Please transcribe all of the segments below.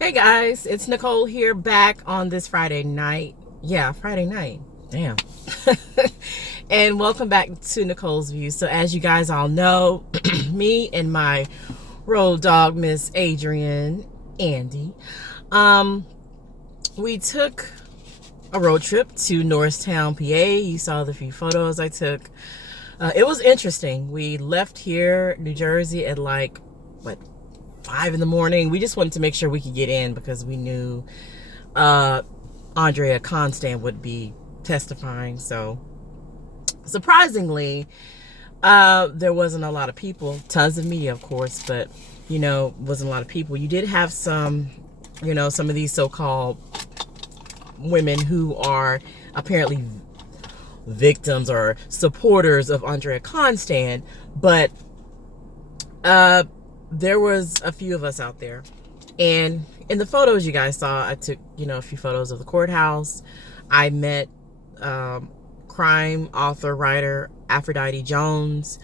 Hey guys, it's Nicole here back on this Friday night. Yeah, Friday night. Damn. And welcome back to Nicole's View. So as you guys all know, me and my road dog, Miss Adrian, Andy, we took a road trip to Norristown, PA. You saw the few photos I took. It was interesting. We left here, New Jersey, at like, what, 5 in the morning. We just wanted to make sure we could get in because we knew Andrea Constand would be testifying. So surprisingly, there wasn't a lot of people. Tons of media, of course, but wasn't a lot of people. You did have some of these so-called women who are apparently victims or supporters of Andrea Constand, but there was a few of us out there. And in the photos you guys saw, I took a few photos of the courthouse. I met crime author, writer Aphrodite Jones.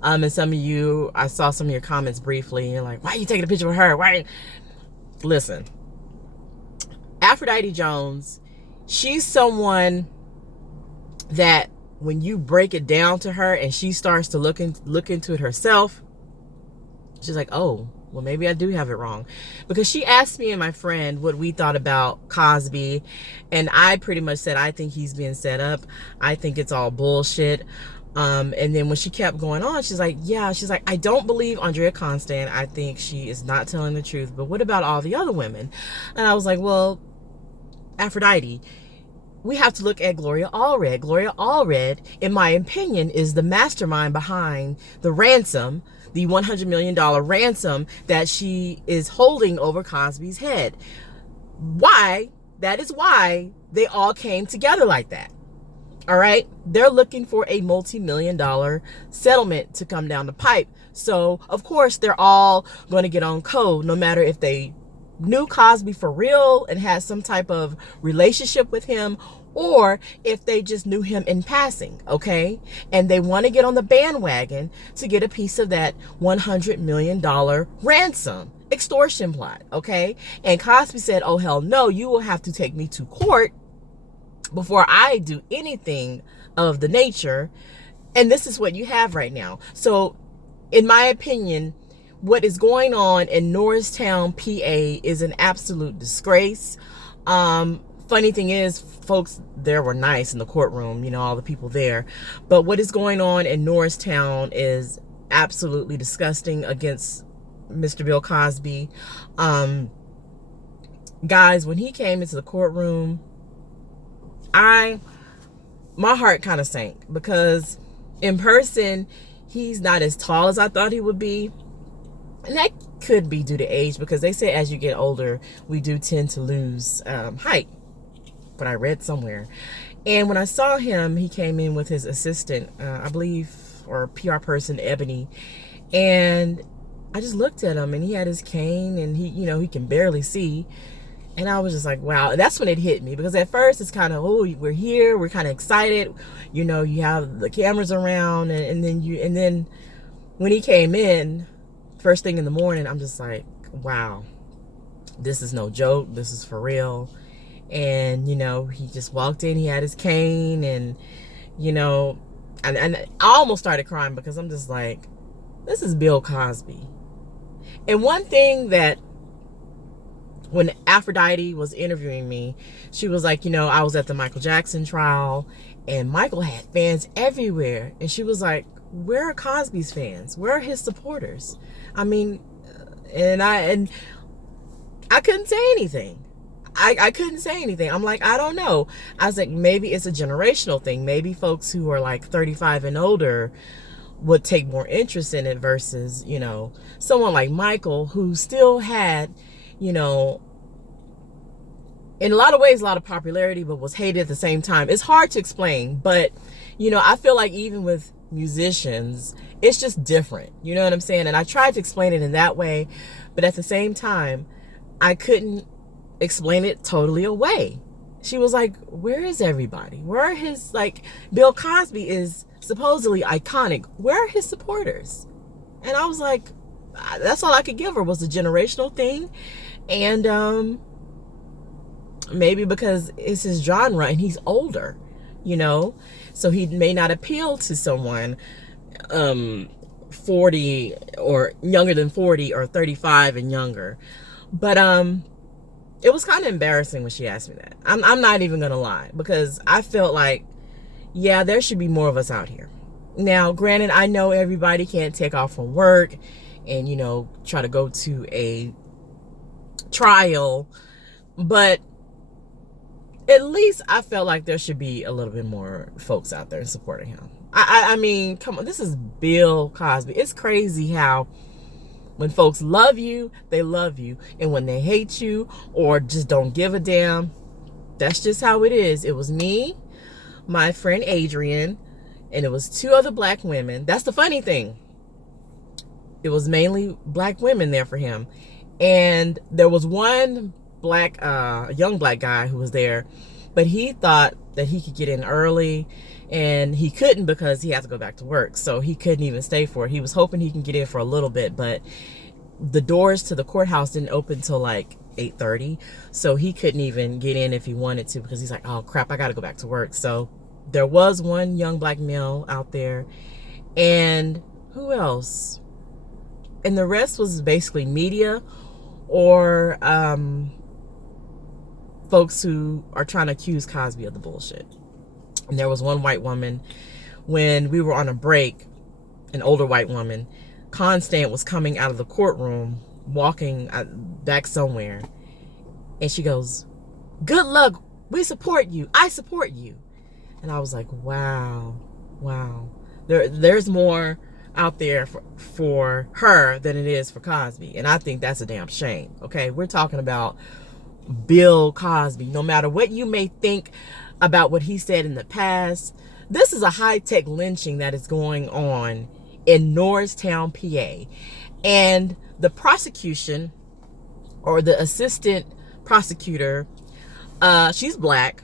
And some of you, I saw some of your comments briefly, and you're like, why are you taking a picture with her? Why? Listen, Aphrodite Jones, she's someone that when you break it down to her and she starts to look into it herself, she's like, oh, well, maybe I do have it wrong. Because she asked me and my friend what we thought about Cosby, and I pretty much said, I think he's being set up. I think it's all bullshit. And then when she kept going on, she's like, I don't believe Andrea Constand. I think she is not telling the truth. But what about all the other women? And I was like, well, Aphrodite, we have to look at Gloria Allred. Gloria Allred, in my opinion, is the mastermind behind the ransom, the $100 million ransom that she is holding over Cosby's head. Why? That is why they all came together like that. All right? They're looking for a multi-million-dollar settlement to come down the pipe. So, of course, they're all going to get on code, no matter if they knew Cosby for real and had some type of relationship with him, or if they just knew him in passing, okay? And they want to get on the bandwagon to get a piece of that $100 million ransom extortion plot, okay? And Cosby said, oh, hell no, you will have to take me to court before I do anything of the nature. And this is what you have right now. So, in my opinion, what is going on in Norristown, PA is an absolute disgrace. Funny thing is, folks there were nice in the courtroom, all the people there. But what is going on in Norristown is absolutely disgusting against Mr. Bill Cosby. Guys, when he came into the courtroom, my heart kind of sank, because in person, he's not as tall as I thought he would be. And that could be due to age, because they say as you get older, we do tend to lose height. But I read somewhere. And when I saw him, he came in with his assistant, I believe, or PR person, Ebony. And I just looked at him, and he had his cane, and he can barely see. And I was just like, wow. That's when it hit me, because at first it's kind of, oh, we're here, we're kind of excited. You have the cameras around, and then when he came in, first thing in the morning, I'm just like, wow, this is no joke. This is for real. And, he just walked in, he had his cane, and, and I almost started crying, because I'm just like, this is Bill Cosby. And one thing that, when Aphrodite was interviewing me, she was like, I was at the Michael Jackson trial, and Michael had fans everywhere. And she was like, where are Cosby's fans? Where are his supporters? I mean, and I couldn't say anything. I couldn't say anything. I'm like, I don't know. I was like, maybe it's a generational thing. Maybe folks who are like 35 and older would take more interest in it versus, someone like Michael, who still had, in a lot of ways, a lot of popularity, but was hated at the same time. It's hard to explain, but, I feel like even with musicians, it's just different. You know what I'm saying? And I tried to explain it in that way, but at the same time, I couldn't explain it totally away. She was like, where is everybody? Where are his, Bill Cosby is supposedly iconic. Where are his supporters? And I was like, that's all I could give her was a generational thing. And maybe because it's his genre and he's older, so he may not appeal to someone 40 or younger than 40 or 35 and younger. But it was kind of embarrassing when she asked me that. I'm not even gonna lie, because I felt like, yeah, there should be more of us out here. Now, granted, I know everybody can't take off from work and try to go to a trial, but at least I felt like there should be a little bit more folks out there supporting him. I mean, come on, this is Bill Cosby. It's crazy how when folks love you, they love you. And when they hate you or just don't give a damn, that's just how it is. It was me, my friend Adrian, and it was 2 other black women. That's the funny thing. It was mainly black women there for him. And there was one young black guy who was there, but he thought that he could get in early, and he couldn't because he had to go back to work. So he couldn't even stay for it. He was hoping he can get in for a little bit, but the doors to the courthouse didn't open till like 8:30. So he couldn't even get in if he wanted to, because he's like, oh crap, I got to go back to work. So there was one young black male out there, and who else? And the rest was basically media or folks who are trying to accuse Cosby of the bullshit. And there was one white woman, when we were on a break, an older white woman, Constand was coming out of the courtroom, walking back somewhere, and she goes, "Good luck, we support you, I support you." And I was like, wow. There's more out there for her than it is for Cosby. And I think that's a damn shame. Okay, we're talking about Bill Cosby. No matter what you may think about what he said in the past, this is a high-tech lynching that is going on in Norristown, PA. And the prosecution, or the assistant prosecutor, she's black,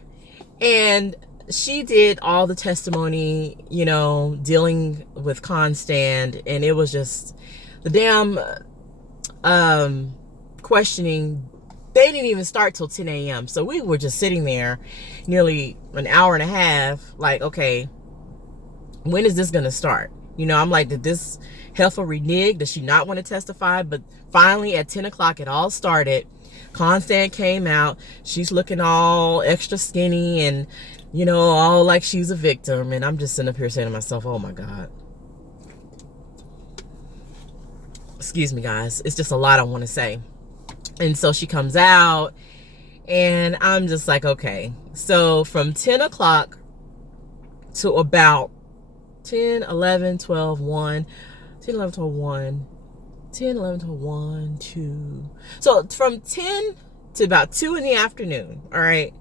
and she did all the testimony, dealing with Constand, and it was just the damn questioning. They didn't even start till 10 a.m. So we were just sitting there nearly an hour and a half, like, okay, when is this going to start? I'm like, did this heifer renege? Does she not want to testify? But finally at 10 o'clock, it all started. Constand came out. She's looking all extra skinny and, all like she's a victim. And I'm just sitting up here saying to myself, oh my God. Excuse me, guys. It's just a lot I want to say. And so she comes out, and I'm just like, okay. So from 10 o'clock to about 10, 11, 12, 1, 10, 11, 12, 1, 10, 11, 12, 1, 2. So from 10 to about 2 in the afternoon, all right,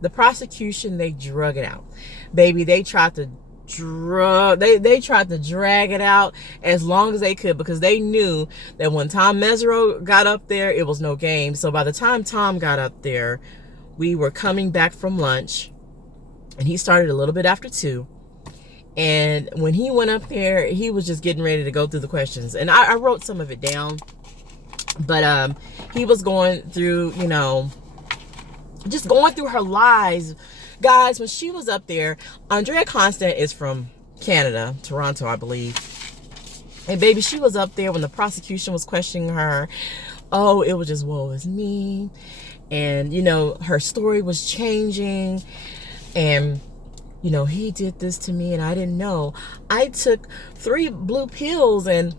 the prosecution, they drug it out. Baby, they tried to they tried to drag it out as long as they could, because they knew that when Tom Mesereau got up there, it was no game. So by the time Tom got up there, we were coming back from lunch, and he started a little bit after 2. And when he went up there, he was just getting ready to go through the questions. And I wrote some of it down, but he was going through, just going through her lies. Guys, when she was up there, Andrea Constand is from Canada, Toronto, I believe. And baby, she was up there when the prosecution was questioning her. Oh, it was just, woe is me. And, her story was changing. And, he did this to me and I didn't know. I took 3 blue pills, and,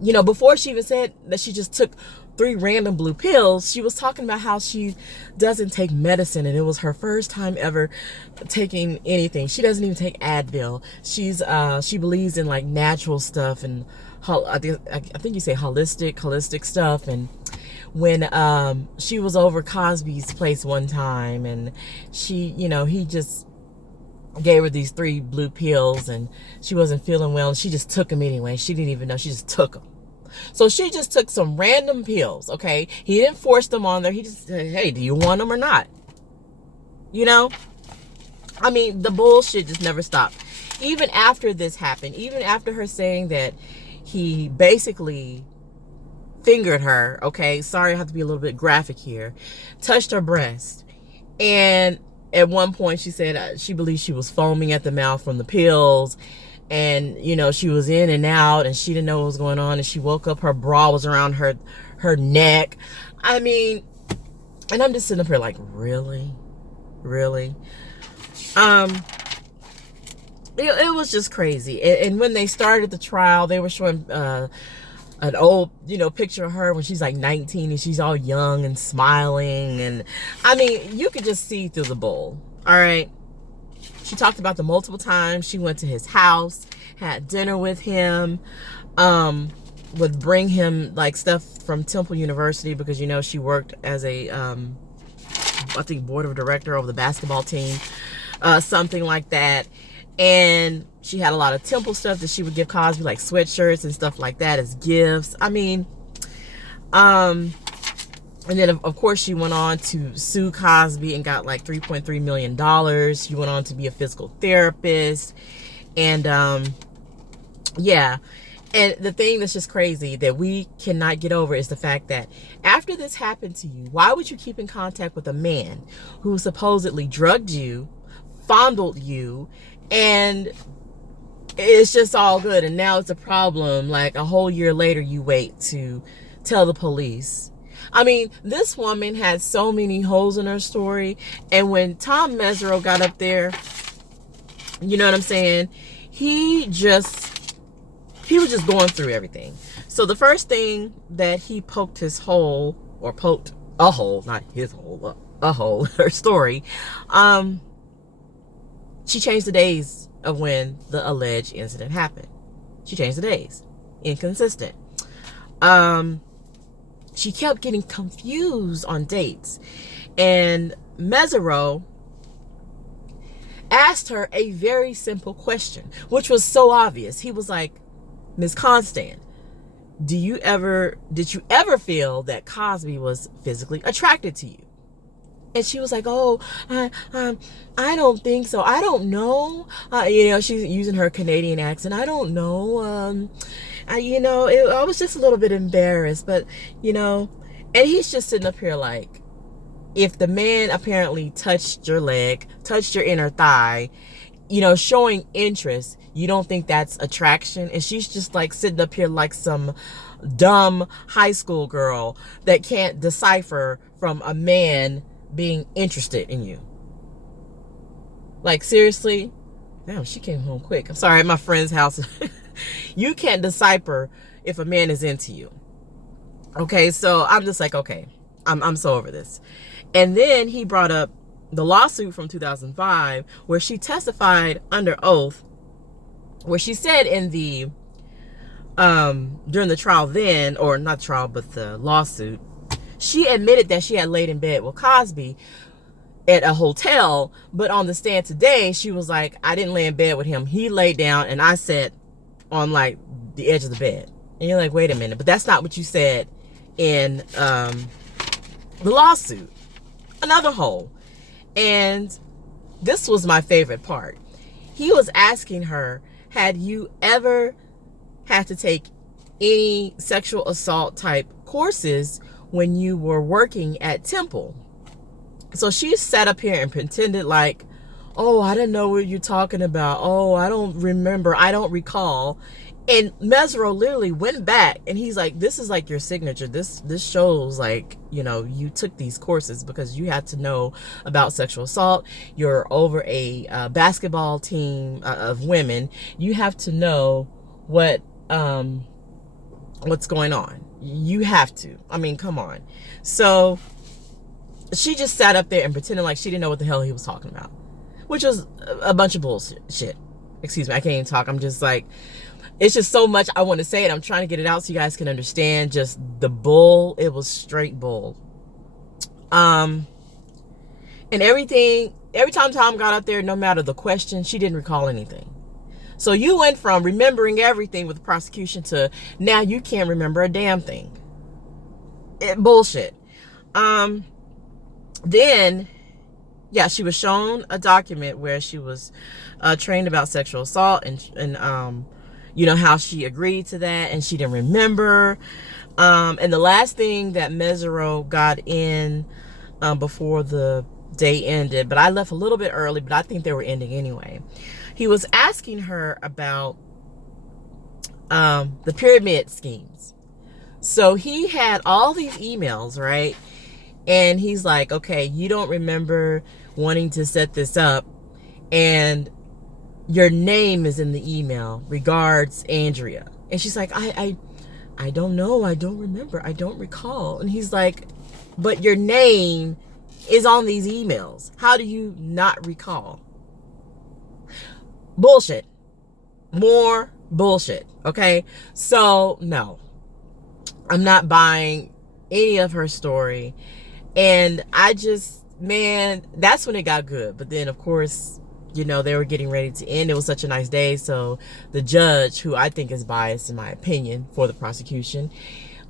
before she even said that she just took 3 random blue pills, she was talking about how she doesn't take medicine, and it was her first time ever taking anything. She doesn't even take Advil. She believes in like natural stuff, and I think you say holistic stuff. And when she was over Cosby's place one time, and she, he just gave her these 3 blue pills, and she wasn't feeling well, and she just took them anyway. She didn't even know. She just took them. So she just took some random pills, okay? He didn't force them on there. He just said, hey, do you want them or not? I mean, the bullshit just never stopped. Even after this happened, even after her saying that he basically fingered her, okay? Sorry, I have to be a little bit graphic here. Touched her breast. And at one point she said she believed she was foaming at the mouth from the pills. And, you know, she was in and out and she didn't know what was going on. And she woke up, her bra was around her neck. I mean, and I'm just sitting up here like, really? Really? It was just crazy. And when they started the trial, they were showing an old, you know, picture of her when she's like 19 and she's all young and smiling. And I mean, you could just see through the bull. All right. She talked about the multiple times she went to his house, had dinner with him, would bring him like stuff from Temple University because, you know, she worked as a, I think, board of director of the basketball team, something like that. And she had a lot of Temple stuff that she would give Cosby, like sweatshirts and stuff like that as gifts. I mean, and then of course she went on to sue Cosby and got like $3.3 million. She went on to be a physical therapist. And yeah. And the thing that's just crazy that we cannot get over is the fact that after this happened to you, why would you keep in contact with a man who supposedly drugged you, fondled you, and it's just all good? And now it's a problem. Like a whole year later, you wait to tell the police. I mean, this woman had so many holes in her story. And when Tom Mesereau got up there, you know what I'm saying? He was just going through everything. So the first thing that he poked his hole, or poked a hole, not his hole, a hole, her story, she changed the days of when the alleged incident happened. She changed the days. Inconsistent. She kept getting confused on dates. And Mesereau asked her a very simple question, which was so obvious. He was like, Ms. Constand, did you ever feel that Cosby was physically attracted to you? And she was like, oh, I don't think so. I don't know. You know, she's using her Canadian accent. I don't know. I was just a little bit embarrassed, but, you know, and he's just sitting up here like, if the man apparently touched your leg, touched your inner thigh, you know, showing interest, you don't think that's attraction? And she's just like sitting up here like some dumb high school girl that can't decipher from a man being interested in you. Like, seriously? Damn, she came home quick. I'm sorry, at my friend's house. You can't decipher if a man is into you. Okay, so I'm just like, okay, I'm so over this. And then he brought up the lawsuit from 2005 where she testified under oath, where she said in the during the trial then, or not trial, but the lawsuit, she admitted that she had laid in bed with Cosby at a hotel, but on the stand today, she was like, I didn't lay in bed with him. He laid down and I sat on like the edge of the bed. And you're like, wait a minute, but that's not what you said in the lawsuit. Another hole. And this was my favorite part. He was asking her, had you ever had to take any sexual assault type courses when you were working at Temple? So she sat up here and pretended like, oh, I didn't know what you're talking about. Oh, I don't remember. I don't recall. And Mesereau literally went back and he's like, this is like your signature. This shows like, you know, you took these courses because you had to know about sexual assault. You're over a basketball team of women. You have to know what's going on. You have to. I mean, come on. So she just sat up there and pretended like she didn't know what the hell he was talking about, which was a bunch of bullshit. Excuse me, I can't even talk. I'm just like, it's just so much I want to say it. I'm trying to get it out so you guys can understand just the bull. It was straight bull. And everything, every time Tom got up there, no matter the question, she didn't recall anything. So you went from remembering everything with the prosecution to now you can't remember a damn thing. Bullshit. Then, yeah, she was shown a document where she was trained about sexual assault and you know, how she agreed to that and she didn't remember. And the last thing that Mesereau got in before the day ended, but I left a little bit early, but I think they were ending anyway. He was asking her about the pyramid schemes. So he had all these emails, right? And he's like, okay, you don't remember wanting to set this up, and your name is in the email. Regards, Andrea. And she's like, I don't know. I don't remember. I don't recall. And he's like, but your name is on these emails. How do you not recall? Bullshit. More bullshit. Okay? So, no. I'm not buying any of her story. And I just, man, that's when it got good. But then, of course, you know, they were getting ready to end. It was such a nice day. So the judge, who I think is biased in my opinion for the prosecution,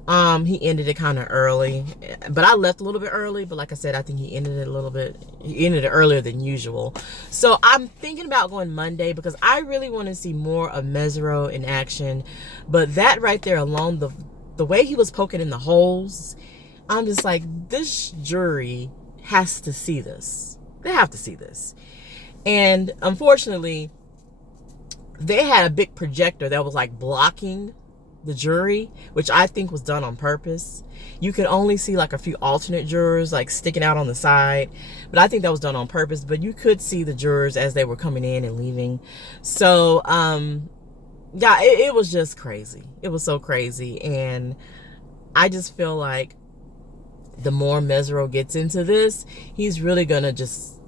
he ended it kind of early. But I left a little bit early. But like I said, I think he ended it earlier than usual. So I'm thinking about going Monday because I really want to see more of Mesereau in action. But that right there alone, the way he was poking in the holes, I'm just like, this jury has to see this. They have to see this. And unfortunately, they had a big projector that was like blocking the jury, which I think was done on purpose. You could only see like a few alternate jurors like sticking out on the side, but I think that was done on purpose. But you could see the jurors as they were coming in and leaving. So yeah, it was just crazy. It was so crazy. And I just feel like the more Mesereau gets into this, he's really gonna just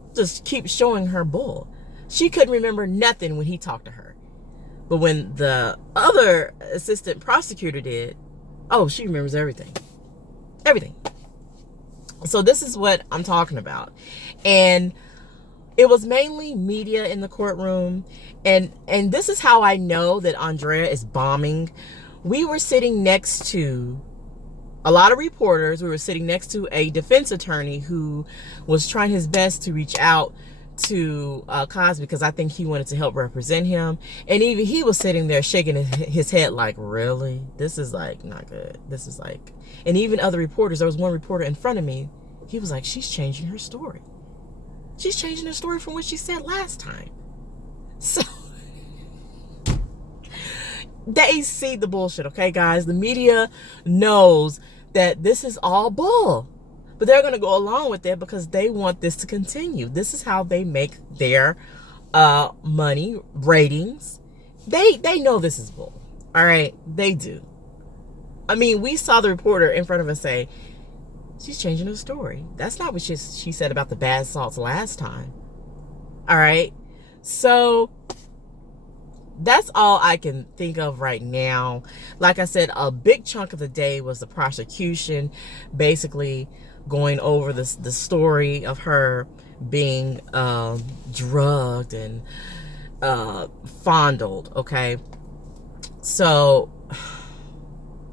keep showing her bull. She couldn't remember nothing when he talked to her. But when the other assistant prosecutor did, oh, she remembers everything. Everything. So this is what I'm talking about. And it was mainly media in the courtroom. And this is how I know that Andrea is bombing. We were sitting next to a lot of reporters. We were sitting next to a defense attorney who was trying his best to reach out to Cosby because I think he wanted to help represent him. And even he was sitting there shaking his head like, really? This is like not good. This is like, and even other reporters, there was one reporter in front of me. He was like, she's changing her story. She's changing her story from what she said last time. So they see the bullshit, okay, guys? The media knows that this is all bull. But they're going to go along with it because they want this to continue. This is how they make their money, ratings. They know this is bull. All right? They do. I mean, we saw the reporter in front of us say, she's changing her story. That's not what she said about the bath salts last time. All right? So that's all I can think of right now. Like I said, a big chunk of the day was the prosecution basically going over the story of her being drugged and fondled, okay? So,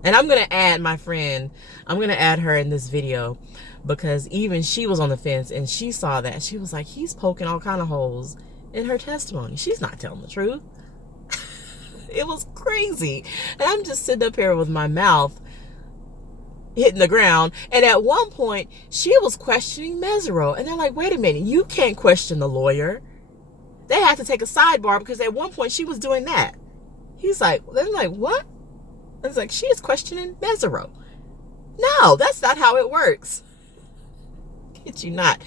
and I'm going to add my friend, I'm going to add her in this video because even she was on the fence and she saw that. She was like, he's poking all kind of holes in her testimony. She's not telling the truth. It was crazy. And I'm just sitting up here with my mouth hitting the ground. And at one point, she was questioning Mesereau. And they're like, wait a minute, you can't question the lawyer. They had to take a sidebar because at one point she was doing that. He's like, they're like, what? And it's like, she is questioning Mesereau. No, that's not how it works. Kid you not.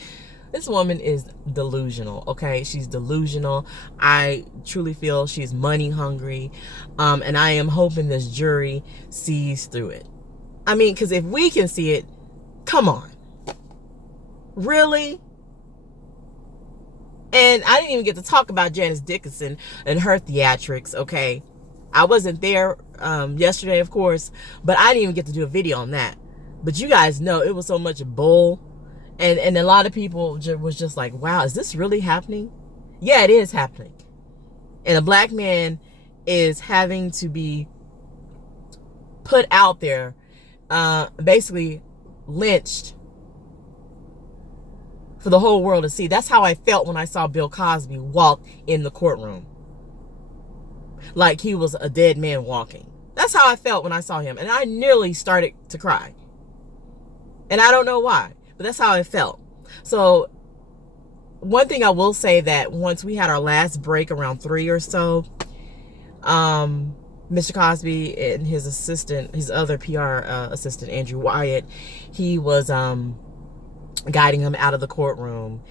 This woman is delusional, okay? She's delusional. I truly feel she's money hungry. And I am hoping this jury sees through it. I mean, because if we can see it, come on. Really? And I didn't even get to talk about Janice Dickinson and her theatrics, okay? I wasn't there yesterday, of course, but I didn't even get to do a video on that. But you guys know it was so much bull. And a lot of people was just like, wow, is this really happening? Yeah, it is happening. And a black man is having to be put out there, basically lynched for the whole world to see. That's how I felt when I saw Bill Cosby walk in the courtroom. Like he was a dead man walking. That's how I felt when I saw him. And I nearly started to cry. And I don't know why, but that's how I felt. So one thing I will say, that once we had our last break around 3 or so, Mr. Cosby and his assistant, his other PR assistant, Andrew Wyatt, he was guiding him out of the courtroom.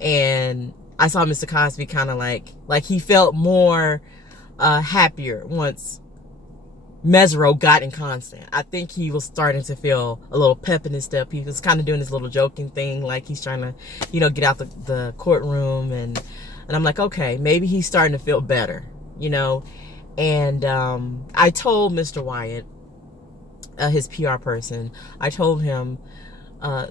And I saw Mr. Cosby kind of like he felt more happier once Mesereau got in Constant. I think he was starting to feel a little pep in his step. He was kind of doing this little joking thing, like he's trying to, you know, get out the courtroom. And I'm like, okay, maybe he's starting to feel better, you know. And I told Mr. Wyatt, his PR person, I told him,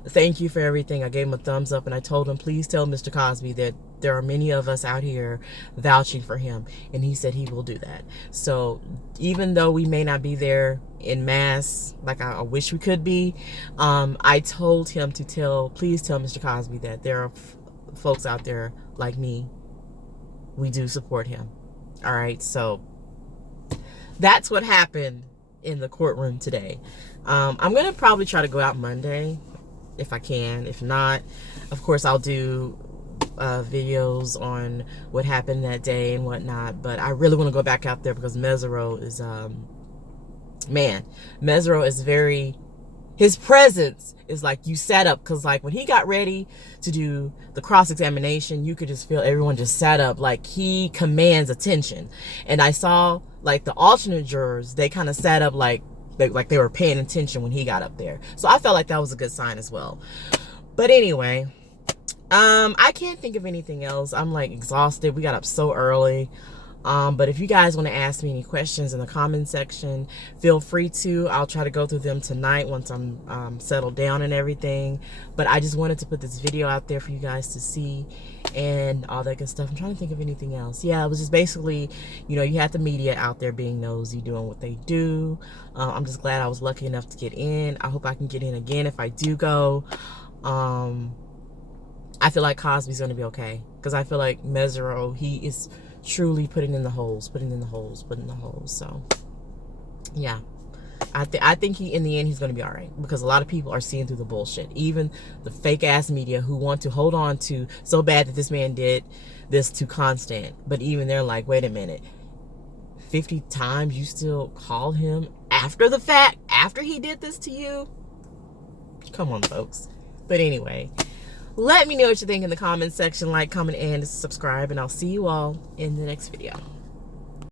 thank you for everything. I gave him a thumbs up, and I told him, please tell Mr. Cosby that there are many of us out here vouching for him. And he said he will do that. So even though we may not be there in mass like I wish we could be, I told him to please tell Mr. Cosby that there are folks out there like me. We do support him. All right, so that's what happened in the courtroom today. I'm gonna probably try to go out Monday if I can. If not, of course I'll do videos on what happened that day and whatnot. But I really want to go back out there because Mesereau is Mesereau is very, his presence is like you sat up, because like when he got ready to do the cross-examination, you could just feel everyone just sat up. Like he commands attention. And I saw like the alternate jurors, they kind of sat up like they were paying attention when he got up there. So I felt like that was a good sign as well. But anyway, I can't think of anything else. I'm like exhausted. We got up so early. But if you guys want to ask me any questions in the comment section, feel free to. I'll try to go through them tonight once I'm settled down and everything. But I just wanted to put this video out there for you guys to see and all that good stuff. I'm trying to think of anything else. Yeah, it was just basically, you know, you had the media out there being nosy, doing what they do. I'm just glad I was lucky enough to get in. I hope I can get in again if I do go. I feel like Cosby's going to be okay, because I feel like Mesereau, he is truly putting in the holes. So yeah, I think he, in the end, he's going to be all right, because a lot of people are seeing through the bullshit. Even the fake ass media who want to hold on to so bad that this man did this to Constant. But even they're like, wait a minute, 50 times you still call him after the fact, after he did this to you? Come on, folks. But anyway, let me know what you think in the comments section. Like, comment, and subscribe, and I'll see you all in the next video.